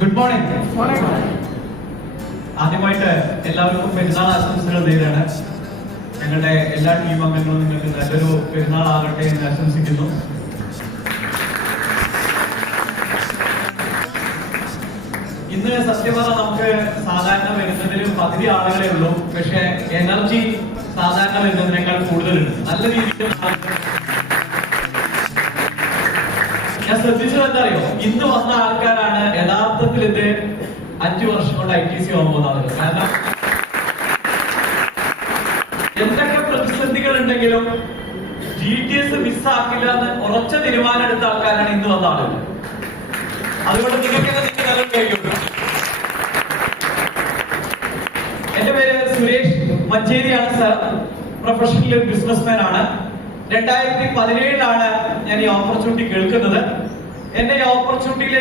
Good morning. ആദ്യമായിട്ട് എല്ലാവർക്കും പെരുന്നാൾ ആശംസകൾ നേരാണ്. ഞങ്ങളുടെ എല്ലാ ടീം അംഗങ്ങളും നിങ്ങൾക്ക് നല്ലൊരു പെരുന്നാൾ ആകട്ടെ എന്ന് ആശംസിക്കുന്നു. ഇന്ന് സത്യമാ നമുക്ക് സാധാരണ വരുന്നതിൽ പകുതി ആളുകളെ ഉള്ളൂ. പക്ഷെ എനർജി സാധാരണ വരുന്നതിനേക്കാൾ കൂടുതലുണ്ട്. നല്ല രീതിയിൽ ഞാൻ ശ്രദ്ധിച്ചത് എന്താ അറിയോ, ഇന്ന് വന്ന ആൾക്കാരാണ് യഥാർത്ഥത്തിൽ ഇത് 5 വർഷം കൊണ്ട് ITC ആവാൻ പോകുന്ന ആളുകൾ. കാരണം എന്തൊക്കെ പ്രതിസന്ധികൾ ഉണ്ടെങ്കിലും GTS മിസ്സാക്കില്ല എന്ന് ഉറച്ച തീരുമാനം എടുത്ത ആൾക്കാരാണ് ഇന്ന് വന്ന ആളുകൾ. അതുകൊണ്ട് നിങ്ങൾക്ക് കഴിയും. എന്റെ പേര് സുരേഷ് മഞ്ചേരിയാണ് സർ. പ്രൊഫഷണൽ ബിസിനസ്മാൻ ആണ്. 2017 ഞാൻ ഈ ഓപ്പർച്യൂണിറ്റി കേൾക്കുന്നത്. എന്റെ ഈ ഓപ്പർച്യൂണിറ്റിയിലേക്ക്